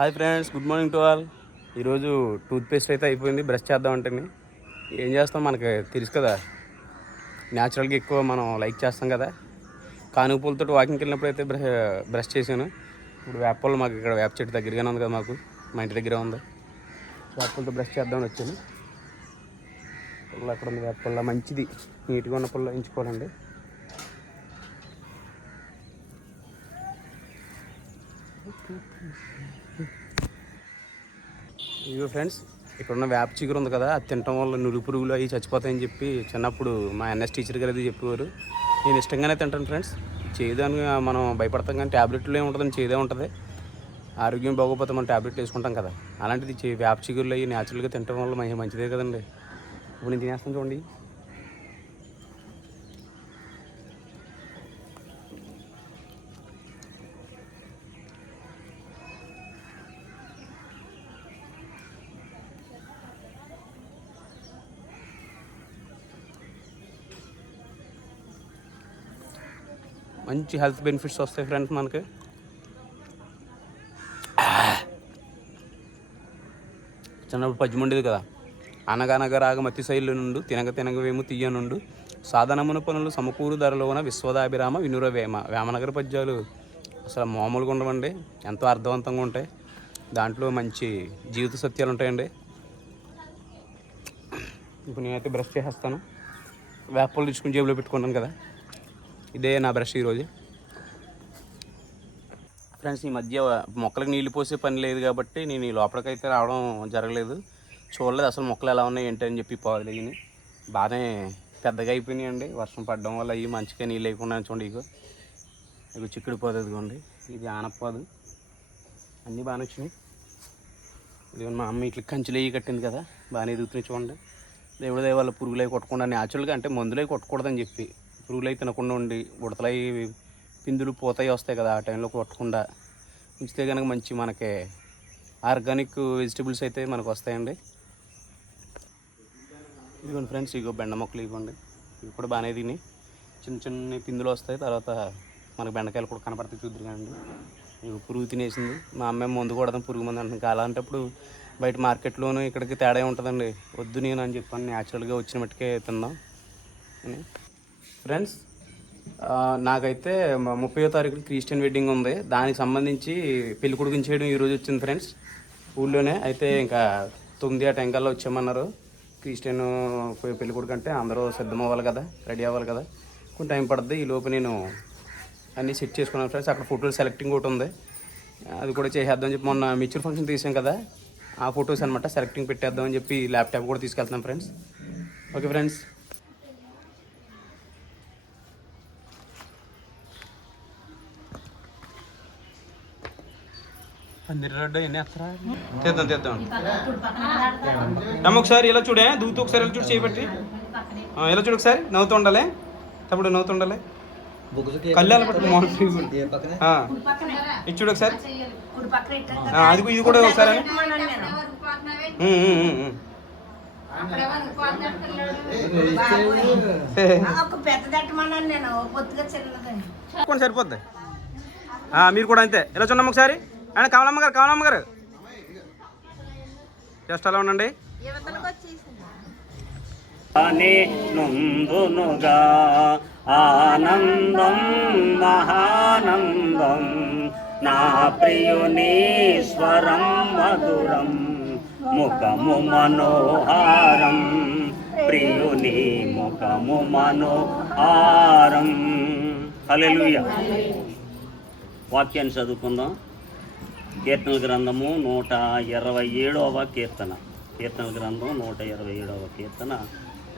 Hi friends, good morning to all. ఈరోజు toothpaste అయితే అయిపోయింది. బ్రష్ చేద్దాం అంటే ఏం చేస్తాం, మనకి తెలుసు కదా, న్యాచురల్గా ఎక్కువ మనం లైక్ చేస్తాం కదా. కానుపూలతో వాకింగ్కి వెళ్ళినప్పుడు అయితే బ్రష్ చేశాను. ఇప్పుడు వేపలు మాకు ఇక్కడ వేప చెట్టు దగ్గరగానే ఉంది కదా, మాకు మా ఇంటి దగ్గర ఉంది. వేపలతో బ్రష్ చేద్దామని వచ్చాను. పుల్ల అక్కడ ఉంది, వేప పుల్ల మంచిది, నీట్గా ఉన్న పుల్ల ఎంచుకోవాలండి. ఇదిగో ఫ్రెండ్స్, ఇక్కడున్న వేప చిగురు ఉంది కదా, అది తినటం వల్ల నురుగు పురుగులు అవి చచ్చిపోతాయని చెప్పి చిన్నప్పుడు మా ఎన్ఎస్ టీచర్ గారు అది చెప్పేవారు. నేను ఇష్టంగానే తింటాను ఫ్రెండ్స్. చేయదానికి మనం భయపడతాం, కానీ ట్యాబ్లెట్లో ఏముంటుందని చేదే ఉంటుంది. ఆరోగ్యం బాగోపోతే మనం ట్యాబ్లెట్లు వేసుకుంటాం కదా, అలాంటిది వేప చిగురులు అవి న్యాచురల్గా తినటం వల్ల మంచిదే కదండి. ఇప్పుడు నేను తినేస్తాను చూడండి. మంచి హెల్త్ బెనిఫిట్స్ వస్తాయి ఫ్రెండ్స్ మనకి. చిన్నప్పుడు పద్యం ఉండేది కదా, అనగనగ రాగమతి శైలు నుండు తినగ తినగవేము తీయనుండు సాధనమున పనులు సమకూరు ధరలోన విశ్వదాభిరామ వినురవేమ. వేమనగర పద్యాలు అసలు మామూలుగా ఉండవండి, ఎంతో అర్థవంతంగా ఉంటాయి. దాంట్లో మంచి జీవిత సత్యాలు ఉంటాయండి. ఇప్పుడు నేనైతే బ్రష్ చేసేస్తాను. వేపలు తీసుకుని జేబులో పెట్టుకున్నాను కదా, ఇదే నా బ్రష్ ఈరోజు. ఫ్రెండ్స్, ఈ మధ్య మొక్కలకు నీళ్ళు పోసే పని లేదు కాబట్టి నేను ఈ లోపలికైతే రావడం జరగలేదు, చూడలేదు అసలు మొక్కలు ఎలా ఉన్నాయి ఏంటి అని చెప్పి. పాదులు అయ్యి బాగానే పెద్దగా అయిపోయినాయండి, వర్షం పడడం వల్ల అవి మంచిగా నీళ్ళు వేయకుండా చూడండి. ఇక చిక్కుడు పోదు, ఇదిగోండి ఇది ఆనపాదు, అన్నీ బాగానే వచ్చినాయి. ఇదిగోండి మా అమ్మ ఇట్లా కంచెలు అయ్యి కట్టింది కదా, బాగానే ఎదుగుతున్నాయి చూడండి. దేవుడి దయ వల్ల పురుగులు అవి కొట్టకుండా, న్యాచురల్గా అంటే మందులు అవి కొట్టకూడదని చెప్పి, పురుగులు అవి తినకుండా ఉండి ఉడతలు పిందులు పోతాయి వస్తాయి కదా, ఆ టైంలో కొట్టకుండా ఉంచితే కనుక మంచి మనకి ఆర్గానిక్ వెజిటబుల్స్ అయితే మనకు వస్తాయండి. ఇదిగోండి ఫ్రెండ్స్, ఇగో బెండ మొక్కలు ఇవ్వండి, ఇవి కూడా బాగానే తిని చిన్న చిన్న పిందులు వస్తాయి. తర్వాత మనకు బెండకాయలు కూడా కనపడతాయి, చూద్దరు కానీ. ఇవి పురుగు తినేసింది, మా అమ్మాయి మందు కొడదాం పురుగు మందు అంటుంది. అలాంటప్పుడు బయట మార్కెట్లోనూ ఇక్కడికి తేడా ఉంటుందండి. వద్దు నేను అని చెప్పాను, న్యాచురల్గా వచ్చిన మట్టుకే తిందాం అని. ఫ్రెండ్స్, నాకైతే 30వ తారీఖున క్రిస్టియన్ వెడ్డింగ్ ఉంది, దానికి సంబంధించి పెళ్లి కొడుకుని చేయడం ఈరోజు వచ్చింది ఫ్రెండ్స్. ఊళ్ళోనే అయితే ఇంకా 9 ఆ టెంకాల్లో వచ్చామన్నారు. క్రిస్టియన్ పెళ్లి కొడుకు అంటే అందరూ సిద్ధం అవ్వాలి కదా, రెడీ అవ్వాలి కదా, కొంచెం టైం పడుతుంది. ఈ లోపు నేను అన్నీ సెట్ చేసుకున్నాను ఫ్రెండ్స్. అక్కడ ఫోటోలు సెలెక్టింగ్ ఒకటి ఉంది, అది కూడా చేసేద్దామని చెప్పి. మొన్న మెచ్యూర్ ఫంక్షన్ తీసాం కదా, ఆ ఫొటోస్ అనమాట సెలెక్టింగ్ పెట్టేద్దామని చెప్పి ల్యాప్టాప్ కూడా తీసుకెళ్తున్నాం ఫ్రెండ్స్. ఓకే ఫ్రెండ్స్, తీద్దాం. నమ్మ ఒకసారి ఇలా చూడే, దూతూ ఒకసారి ఇలా చూడు, చేయబట్టి ఇలా చూడు ఒకసారి, నవ్వుతూ ఉండాలి తప్పుడు, నవ్వుతూ ఉండాలి. కళ్ళాలి పట్టు ఇది చూడు ఒకసారి, అది ఇది కూడా ఒకసారి. సరిపోద్ది. మీరు కూడా అంతే, ఇలా చూడమ్మ ఒకసారి. ఆయన కావాలమ్మ గారు జస్ట్ అలా ఉండండి. నుందునుగా ఆనందం మహానందం, నా ప్రియుని స్వరం మధురం, ముఖము మనోహారం, ప్రియుని ముఖము మనోహారం. హల్లెలూయా. వాక్యాన్ని చదువుకుందాం. కీర్తన గ్రంథము 127వ కీర్తన. కీర్తన గ్రంథం 127వ కీర్తన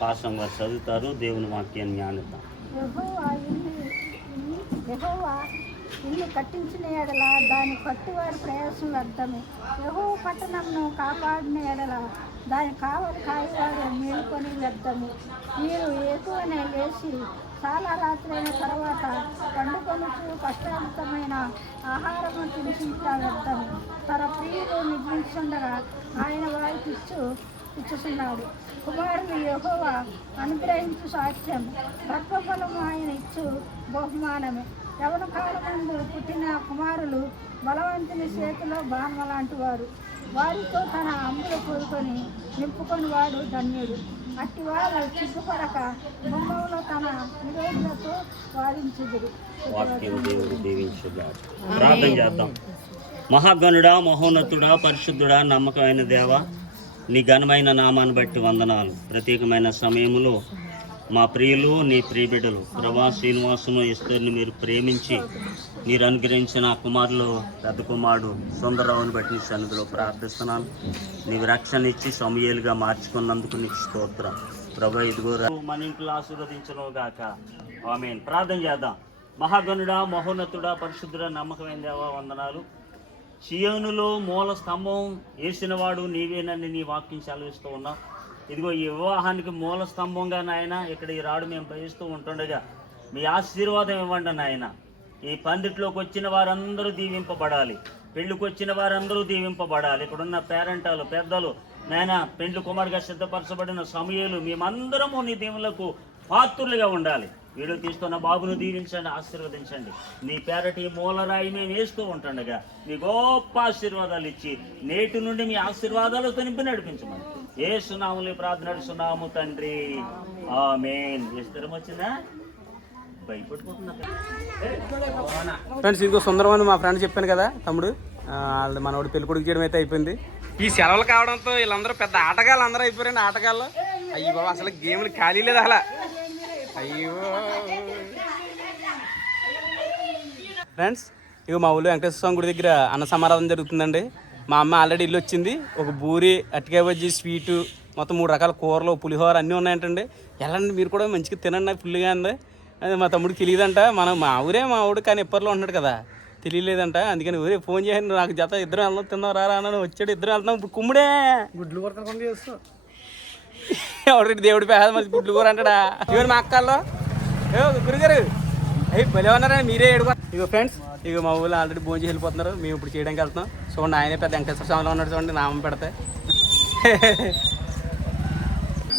పాసం గారు చదువుతారు. దేవుని వాక్యాన్ని జ్ఞానిద్దాం. ఇల్లు కట్టించిన ఎడల దాని కట్టువారి ప్రయాసం వ్యర్థమే. యెహోవా పట్టణంను కాపాడిన ఎడల దాని కావలి కాయవారు మేలుకొని వ్యర్థమే. మీరు ఎక్కువనే లేచి చాలా రాత్రైన తర్వాత పండుకొనుచు కష్టాంతమైన ఆహారము తినిపించ వ్యర్థమే. తన ప్రియులు నిద్రించుండగా ఆయన వారికి ఇచ్చుచున్నాడు. కుమారులు యెహోవా అనుగ్రహించు సాక్ష్యం, గర్భఫలము ఆయన ఇచ్చు బహుమానమే. యవన కాలమందు పుట్టిన కుమారులు బలవంతుని చేతిలో బామ్మ లాంటి వారు. వారితో తన అమ్ములు కోరుకొని నింపుకొని వాడు ధన్యుడు. అట్టి వారు సిగ్గుపడక బొమ్మలో తన విరోధులతో వాదించుదురు. వాక్యం దేవుడు దీవించుగా. ప్రార్థన చేద్దాం. మహాగణుడా, మహోన్నతుడా, పరిశుద్ధుడా, నమ్మకమైన దేవ, నీ ఘనమైన నామాన్ని బట్టి వందనాలు. ప్రత్యేకమైన సమయంలో మా ప్రియులు, నీ ప్రియబిడ్డలు ప్రభా శ్రీనివాసును ఎస్తర్ని మీరు ప్రేమించి మీరు అనుగ్రహించిన కుమారులు పెద్ద కుమారుడు సుందరరావుని బట్టి నీ సన్నిధిలో ప్రార్థిస్తున్నాను. నీవు రక్షణ ఇచ్చి సమయాలుగా మార్చుకున్నందుకు నీకు స్తోత్రం ప్రభా. ఇదిగో మన ఇంట్లో ఆశీర్వదించను గాక. ఆమేన్. ప్రార్థన చేద్దాం. మహాగణుడా, మహోన్నతుడా, పరిశుద్ధుడా, నమ్మకమైన దేవా వందనాలు. సియోనులో మూల స్తంభం వేసినవాడు నీవేనని నీ వాక్యం సెలవిస్తూ ఉన్నావు. ఇదిగో ఈ వివాహానికి మూల స్తంభంగా నాయన ఇక్కడ ఈ రాడు మేము భజిస్తూ ఉంటుండగా మీ ఆశీర్వాదం ఇవ్వండి నాయన. ఈ పందిట్లోకి వచ్చిన వారందరూ దీవింపబడాలి, పెళ్ళికి వచ్చిన వారందరూ దీవింపబడాలి. ఇక్కడున్న పేరెంటాలు, పెద్దలు నాయన, పెండ్లి కుమారుగా సిద్ధపరచబడిన సమయాలు మేమందరము నీ దీవులకు పాత్రులుగా ఉండాలి. వీడియో తీస్తున్న బాబును దీవించండి, ఆశీర్వదించండి. నీ పేరటి మూలరాయి మేము వేస్తూ ఉంటుండగా నీ గొప్ప ఆశీర్వాదాలు ఇచ్చి నేటి నుండి మీ ఆశీర్వాదాలతో నింపి నడిపించమని యేసు నామములో ప్రార్థన నడుస్తున్నాము తండ్రి. ఆమేన్. ఏ స్థిరం వచ్చిందా? భయపడుకుంటున్నా ఫ్రెండ్స్. ఇంకో సుందరమని మా ఫ్రెండ్ చెప్పాను కదా తమ్ముడు, వాళ్ళు మనోడు పెళ్లి కొడుకు చేయడం అయితే అయిపోయింది. ఈ సెలవులు కావడంతో వీళ్ళందరూ పెద్ద ఆటగాళ్ళు అందరూ అయిపోయారండి. ఆటగాళ్ళు అయ్యి బాబా, అసలు గేమ్లు ఖాళీ లేదు అలా. అయ్యో ఫ్రెండ్స్, ఇక మా ఊళ్ళో వెంకటేశ్వర స్వామి గుడి దగ్గర అన్న సమారాధన జరుగుతుందండి. మా అమ్మ ఆల్రెడీ ఇల్లు వచ్చింది. ఒక బూరి, అట్టికాయ బజ్జీ, స్వీటు, మొత్తం 3 రకాల కూరలు, పులిహోర అన్నీ ఉన్నాయంటండి. వెళ్ళండి మీరు కూడా మంచిగా తినండి, ఫుల్గా అండి. అదే మా తమ్ముడికి తెలియదంట. మా ఊడు కానీ ఎప్పట్లో ఉంటున్నాడు కదా, తెలియలేదంట. అందుకని ఊరే ఫోన్ చేయండి, నాకు జత ఇద్దరం వెళ్దాం తిందాం రా అన్నాడు. వచ్చాడు, ఇద్దరం వెళ్తాం. ఇప్పుడు కుమ్ముడే గుడ్లు కొడతా చేస్తాం. ఎవరి దేవుడి పేద మంచి గుడ్లు కూర అంటాడా. ఇవన్నీ మా అక్కల్లో గురుగారు అయ్యి భలే ఉన్నారని మీరే ఏడుకో. ఇగో ఫ్రెండ్స్, ఇక మా ఊళ్ళో ఆల్రెడీ భోజనం చేసి వెళ్ళిపోతున్నారు. మేము ఇప్పుడు చేయడానికి వెళ్తున్నాం. చూడండి, ఆయనే పెద్ద వెంకటేశ్వర స్వామిలో ఉన్నాడు. చూడండి, నామం పెడితే.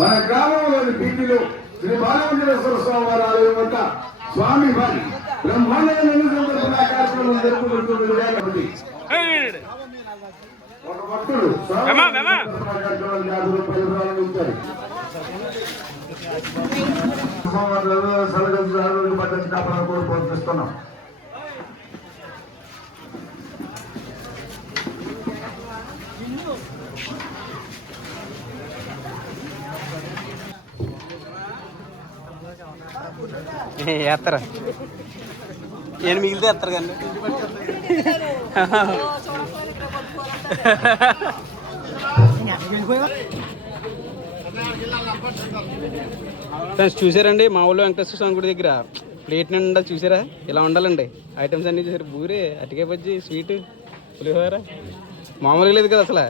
మన గ్రామంలోని బీటీలో శ్రీ బాలవెంకటేశ్వర స్వామి వారి ఆలయం వద్ద స్వామి వారి బ్రహ్మాండమైన కార్యక్రమం జరుపుకుంటుండగా ఒక భక్తుడు కార్యక్రమానికి 50 రూపాయలు ప్రారంభించారు. పద్ధతి కాపాడాలని కూడా కోరుతున్నాం. వేస్తారా? నేను మిగిలితే వేస్తారు కానీ. ఫ్రెండ్స్ చూసారండి, మా ఊళ్ళో వెంకటేశ్వర స్వామి గుడి దగ్గర ప్లేట్ నిండా చూసారా ఇలా ఉండాలండి. ఐటమ్స్ అన్నీ చూసారు. బూరే, అటికాయ బజ్జీ, స్వీట్, పులిహోర మామూలుగా లేదు కదా అసలు.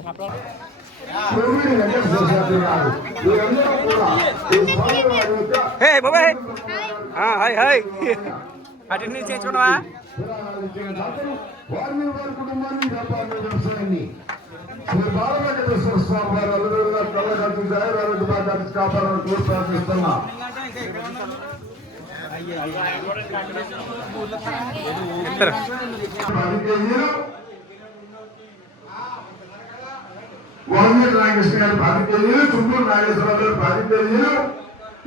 హే బాబాయ్, హాయ్ హాయ్, అటెండెన్స్ చేయించుకున్నావా? శ్రీ బాలవెంకటేశ్వర స్వామి వారి అల్లుడుగా కళ్ళగట్టు జాయిరారెడ్డి బాగా కాపాడాలని కోరి ప్రార్థిస్తున్నా. వాల్మీకి నాగేశ్వర గారు 10 కేజీలు, చుంటూరు నాగేశ్వరరావు గారు 10 కేజీలు,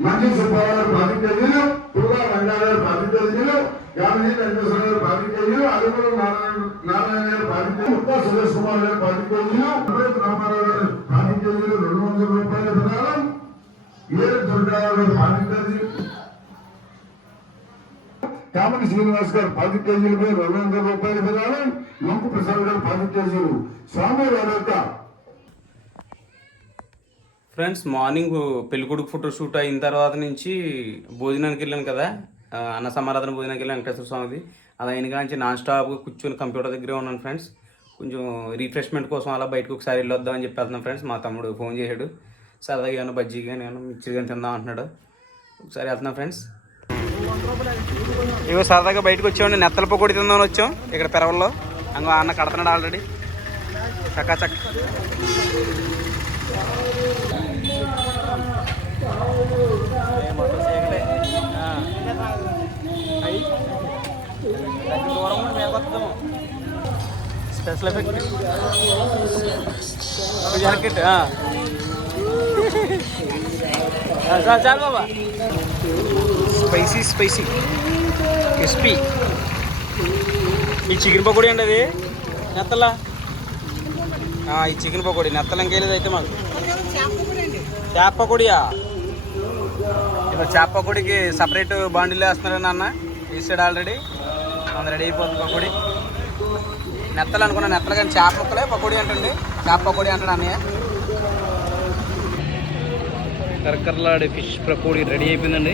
మంజు సుబ్బారావు గారు 10 కేజీలు, పురుగా రంగారావు గారు 10 కేజీలు, గాంధీ వెంకటేశ్వర గారు 10 కేజీలు, అదుగురు నారాయణ గారు 10 కేజీలు, ఉత్తా సురేష్ కుమార్ గారు 10 కేజీలు, అమృత్ రామారావు గారు 10 కేజీలు 200 రూపాయల విధానం, ఏడు దుర్గారావు గారు 10 కేజీలు, కామని శ్రీనివాస్ గారు 10 కేజీలపై 200 రూపాయల విధానం, మంకు ప్రసాద్ గారు 10 కేజీలు. స్వామి వారి యొక్క ఫ్రెండ్స్, మార్నింగ్ పెళ్ళికొడుకు ఫోటో షూట్ అయిన తర్వాత నుంచి భోజనానికి వెళ్ళాను కదా, అన్న సమారాధన భోజనానికి వెళ్ళాను వెంకటేశ్వర స్వామిది. అలా అయిన కాంచి నాన్ స్టాప్గా కూర్చొని కంప్యూటర్ దగ్గరే ఉన్నాను ఫ్రెండ్స్. కొంచెం రిఫ్రెష్మెంట్ కోసం అలా బయటకు ఒకసారి వెళ్ళొద్దామని చెప్పి వెళ్తున్నాను ఫ్రెండ్స్. మా తమ్ముడు ఫోన్ చేశాడు, సరదాగా ఏమైనా బజ్జీ కానీ ఏమైనా మిక్చర్ కానీ తిందాం అంటున్నాడు. ఒకసారి వెళ్తున్నాం ఫ్రెండ్స్. ఇవో సరదాగా బయటకు వచ్చామండి, నెత్తల పొడి తిందామని వచ్చాం ఇక్కడ పెరవల్లో. అంగో అన్న కడుతున్నాడు ఆల్రెడీ చక్కా. స్పెషల్ ఎఫెక్ట్ జాకెట్ చాలు బాబా. Spicy crispy. ఈ చికెన్ పకోడీ అండి అది నెత్తలా. ఈ చికెన్ పకోడీ నెత్తలు ఇంకేలేదు అయితే మాకు. చేప పకోడియా? ఇప్పుడు చేప పకోడీకి సపరేట్ బాండిల్ వేస్తున్నారని అన్న వేసాడు ఆల్రెడీ. అది రెడీ అయిపోతుంది పకోడీ. నెత్తలు అనుకున్నా, నెత్తలు కానీ చేప ముక్కలే పకోడీ అంటండి. చేప పకోడీ అంటాడు అన్నయ్య. కరకరలాడే ఫిష్ పకోడీ రెడీ అయిపోయిందండి.